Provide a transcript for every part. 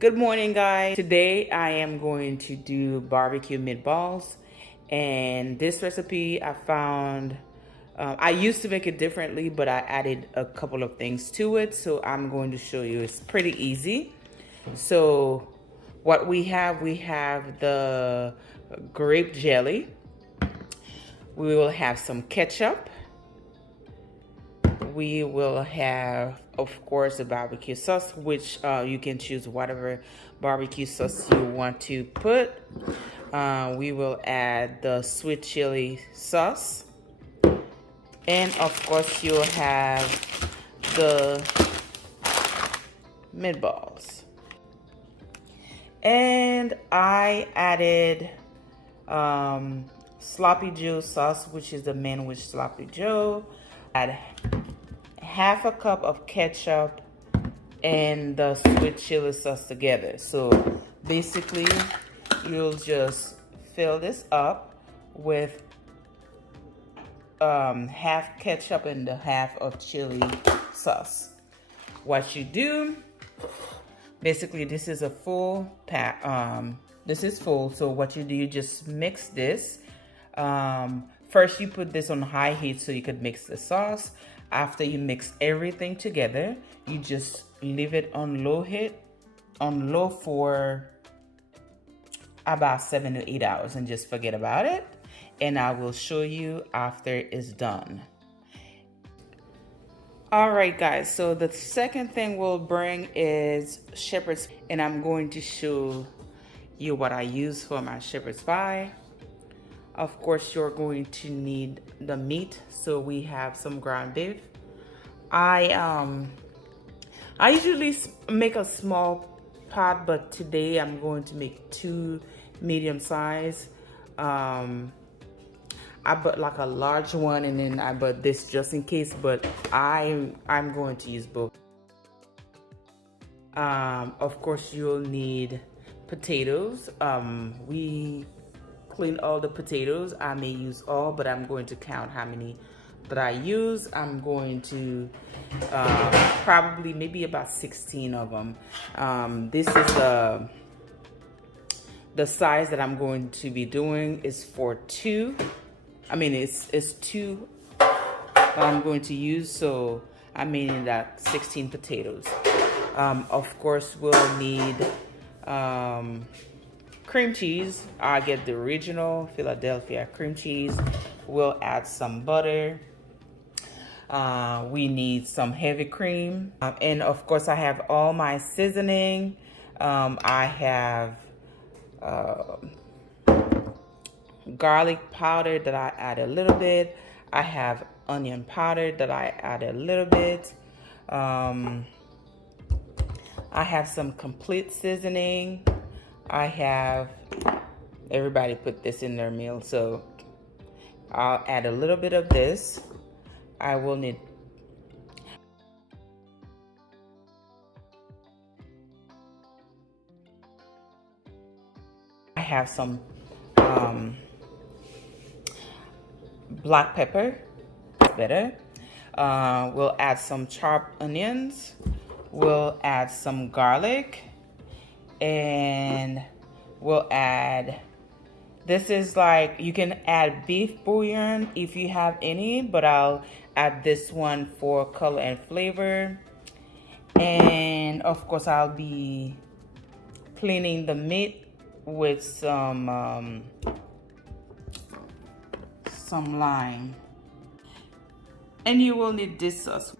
Good morning, guys. Today I am going to do barbecue meatballs, and this recipe I found, I used to make it differently, but I added a couple of things to it, so I'm going to show you. It's pretty easy. So what we have the grape jelly. We will have some ketchup. We will have, of course, a barbecue sauce, which you can choose whatever barbecue sauce you want to put. We will add the sweet chili sauce. And of course, you'll have the meatballs. And I added sloppy joe sauce, which is the man with sloppy joe. Add half a cup of ketchup and the sweet chili sauce together. So basically you'll just fill this up with half ketchup and the half of chili sauce. What you do, basically this is a full pack, this is full, so what you do, you just mix this. First you put this on high heat so you could mix the sauce. After you mix everything together, you just leave it on low for about 7 to 8 hours and just forget about it. And I will show you after it's done. All right, guys, so the second thing we'll bring is shepherd's, and I'm going to show you what I use for my shepherd's pie. Of course, you're going to need the meat. So we have some ground beef. I usually make a small pot, but today I'm going to make 2 medium size. I bought like a large one, and then I bought this just in case, but I'm going to use both. Of course, you'll need potatoes. We clean all the potatoes. I may use all, but I'm going to count how many that I use. I'm going to probably maybe about 16 of them. This is the size that I'm going to be doing is for 2. I mean, it's 2 that I'm going to use, so I mean that 16 potatoes. Of course, we'll need cream cheese. I get the original Philadelphia cream cheese. We'll add some butter. We need some heavy cream. And of course, I have all my seasoning. I have garlic powder that I add a little bit. I have onion powder that I add a little bit. I have some complete seasoning. I have, everybody put this in their meal, so I'll add a little bit of this. I will need I have some black pepper, better. We'll add some chopped onions. We'll add some garlic. And we'll add, this is like, you can add beef bouillon if you have any, but I'll add this one for color and flavor. And of course, I'll be cleaning the meat with some lime. And you will need this sauce.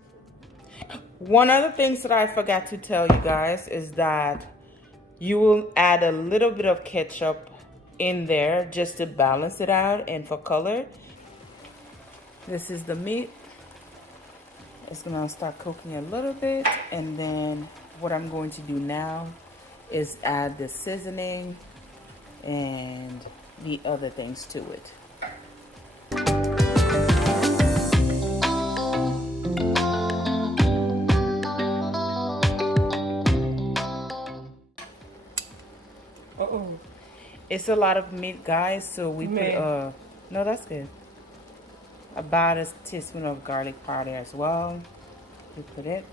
One other thing that I forgot to tell you guys is that you will add a little bit of ketchup in there just to balance it out and for color. This is the meat. It's gonna start cooking a little bit, and then what I'm going to do now is add the seasoning and the other things to it. It's a lot of meat, guys, so we put no, that's good. About a teaspoon of garlic powder as well. We put it.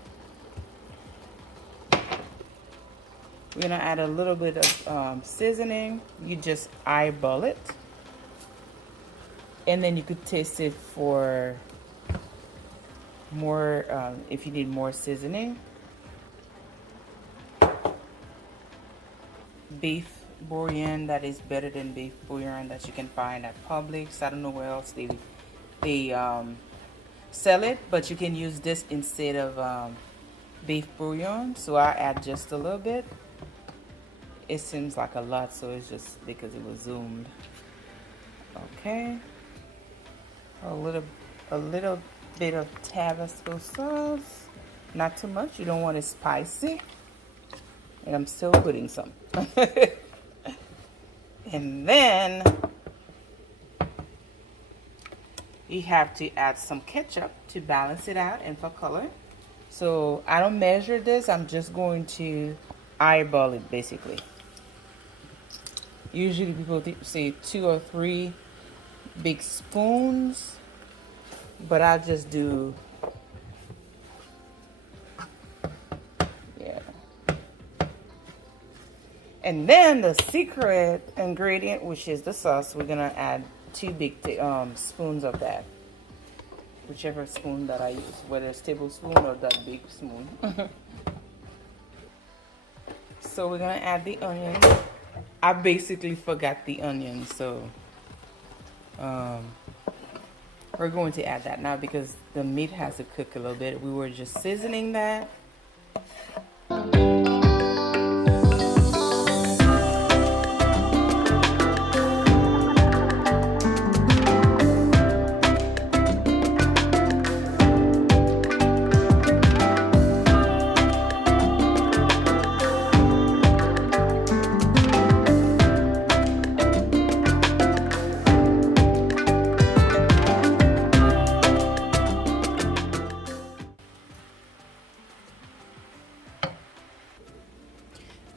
We're gonna add a little bit of seasoning. You just eyeball it, and then you could taste it for more if you need more seasoning. Beef bouillon that is better than beef bouillon that you can find at Publix. I don't know where else they sell it, but you can use this instead of beef bouillon. So I add just a little bit. It seems like a lot, so it's just because it was zoomed. Okay, a little bit of Tabasco sauce, not too much. You don't want it spicy. And I'm still putting some. And then you have to add some ketchup to balance it out and for color. So I don't measure this. I'm just going to eyeball it basically. Usually people say 2 or 3 big spoons, but I just do, yeah. And then the secret ingredient, which is the sauce, we're gonna add 2 big spoons of that. Whichever spoon that I use, whether it's tablespoon or that big spoon. So we're gonna add the onion. I basically forgot the onion, so we're going to add that now because the meat has to cook a little bit. We were just seasoning that.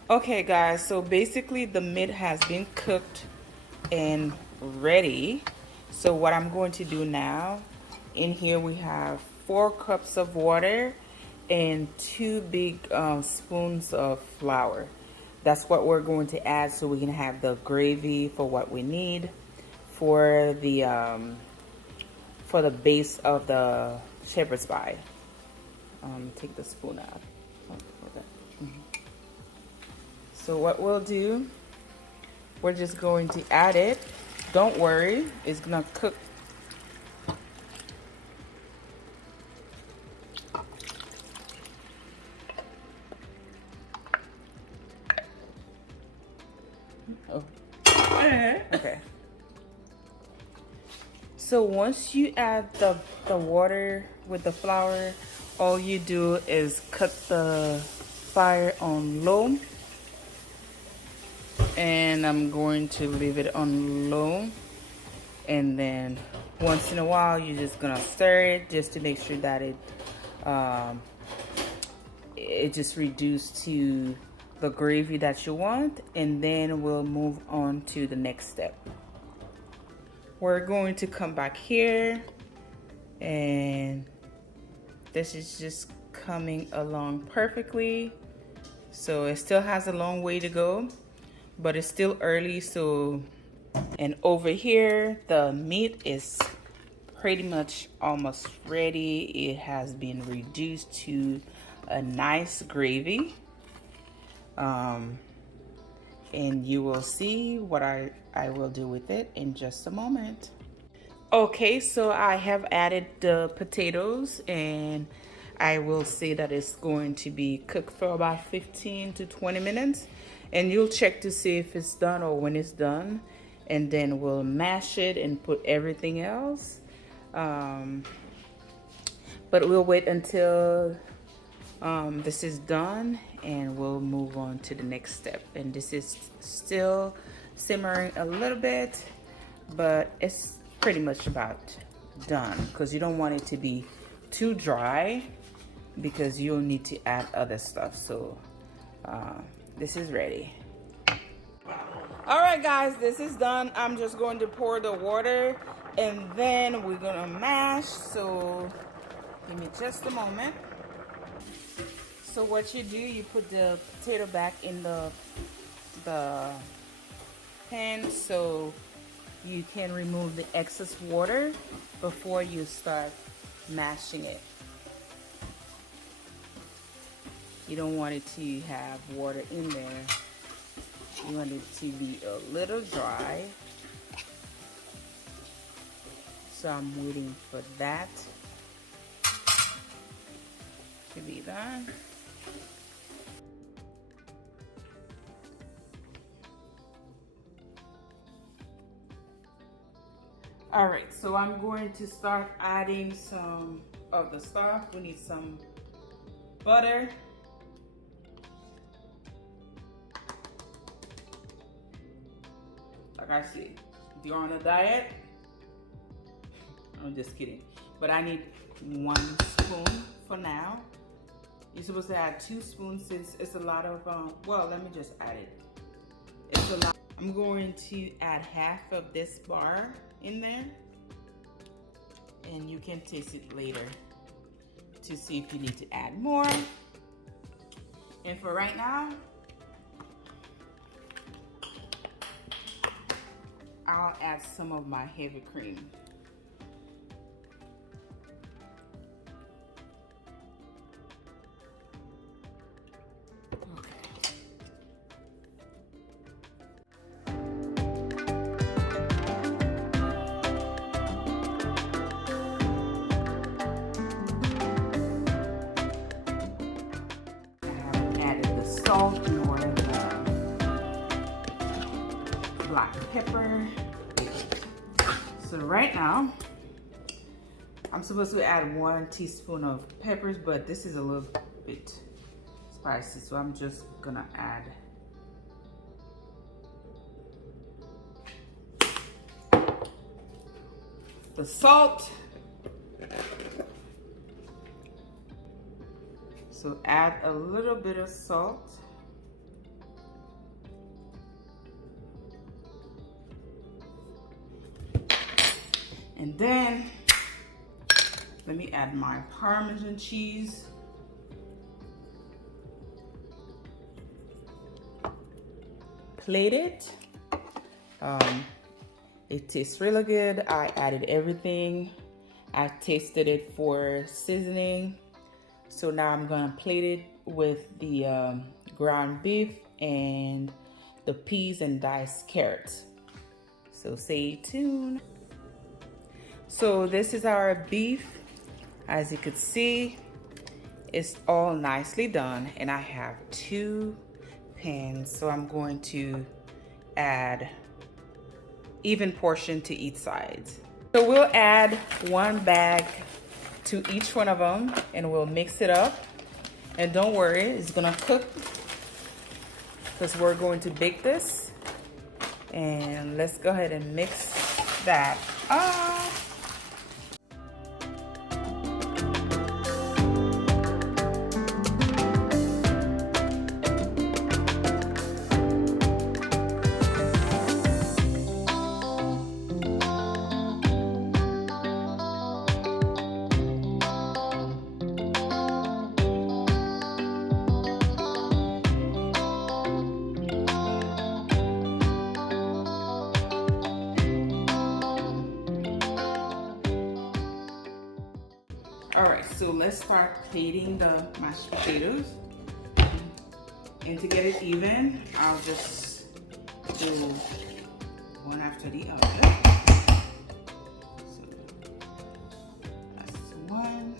Okay guys, so basically the meat has been cooked and ready. So what I'm going to do now, in here we have 4 cups of water and 2 big spoons of flour. That's what we're going to add so we can have the gravy for what we need for the base of the shepherd's pie. Take the spoon out. So what we'll do, we're just going to add it. Don't worry, it's gonna cook. Oh. Okay. So once you add the water with the flour, all you do is cut the fire on low. And I'm going to leave it on low, and then once in a while you're just gonna stir it just to make sure that it just reduced to the gravy that you want, and then we'll move on to the next step. We're going to come back here, and this is just coming along perfectly. So it still has a long way to go, but it's still early. So, and over here the meat is pretty much almost ready. It has been reduced to a nice gravy, and you will see what I will do with it in just a moment. Okay, so I have added the potatoes, and I will say that it's going to be cooked for about 15 to 20 minutes. And you'll check to see if it's done or when it's done. And then we'll mash it and put everything else. But we'll wait until this is done, and we'll move on to the next step. And this is still simmering a little bit, but it's pretty much about done, because you don't want it to be too dry because you'll need to add other stuff. So this is ready. All right guys, this is done. I'm just going to pour the water, and then we're gonna mash. So give me just a moment. So what you do, you put the potato back in the pan so you can remove the excess water before you start mashing it. You don't want it to have water in there. You want it to be a little dry. So I'm waiting for that to be done. All right, so I'm going to start adding some of the stuff. We need some butter. Like I said, if you're on a diet, I'm just kidding. But I need 1 spoon for now. You're supposed to add 2 spoons since it's a lot of, well, let me just add it. It's a lot. I'm going to add half of this bar in there, and you can taste it later to see if you need to add more. And for right now, I'll add some of my heavy cream. Salt or black pepper. So right now, I'm supposed to add 1 teaspoon of peppers, but this is a little bit spicy, so I'm just gonna add the salt. So add a little bit of salt. And then let me add my Parmesan cheese. Plate it. It tastes really good. I added everything. I tasted it for seasoning. So now I'm gonna plate it with the ground beef and the peas and diced carrots. So stay tuned. So this is our beef. As you could see, it's all nicely done, and I have 2 pans. So I'm going to add even portion to each side. So we'll add 1 bag to each one of them, and we'll mix it up. And don't worry, it's gonna cook because we're going to bake this. And let's go ahead and mix that up. All right, so let's start plating the mashed potatoes. And to get it even, I'll just do one after the other. So that's 1.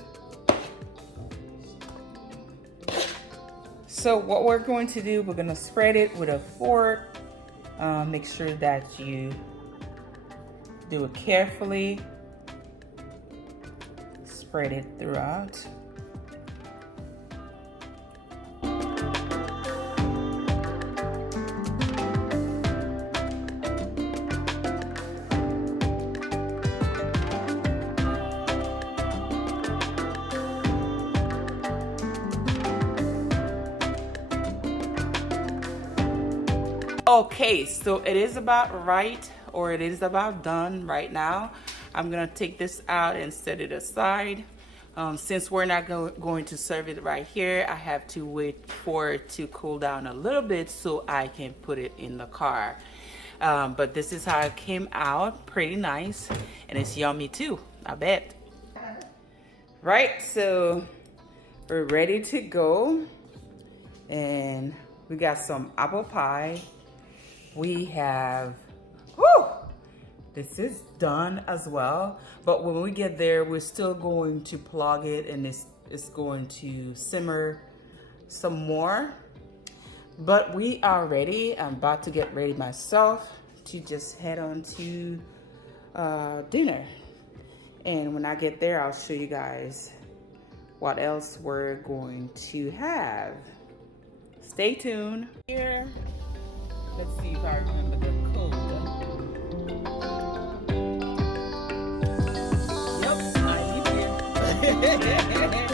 So what we're going to do, we're gonna spread it with a fork. Make sure that you do it carefully. Spread it throughout. Okay, so it is about right, or it is about done right now. I'm gonna take this out and set it aside. Since we're not going to serve it right here, I have to wait for it to cool down a little bit so I can put it in the car. But this is how it came out, pretty nice, and it's yummy too, I bet. Right, so we're ready to go, and we got some apple pie. We have, whoo, this is done as well. But when we get there, we're still going to plug it, and it's going to simmer some more. But we are ready. I'm about to get ready myself to just head on to dinner. And when I get there, I'll show you guys what else we're going to have. Stay tuned. Here, let's see if I remember the code. Yep, I did.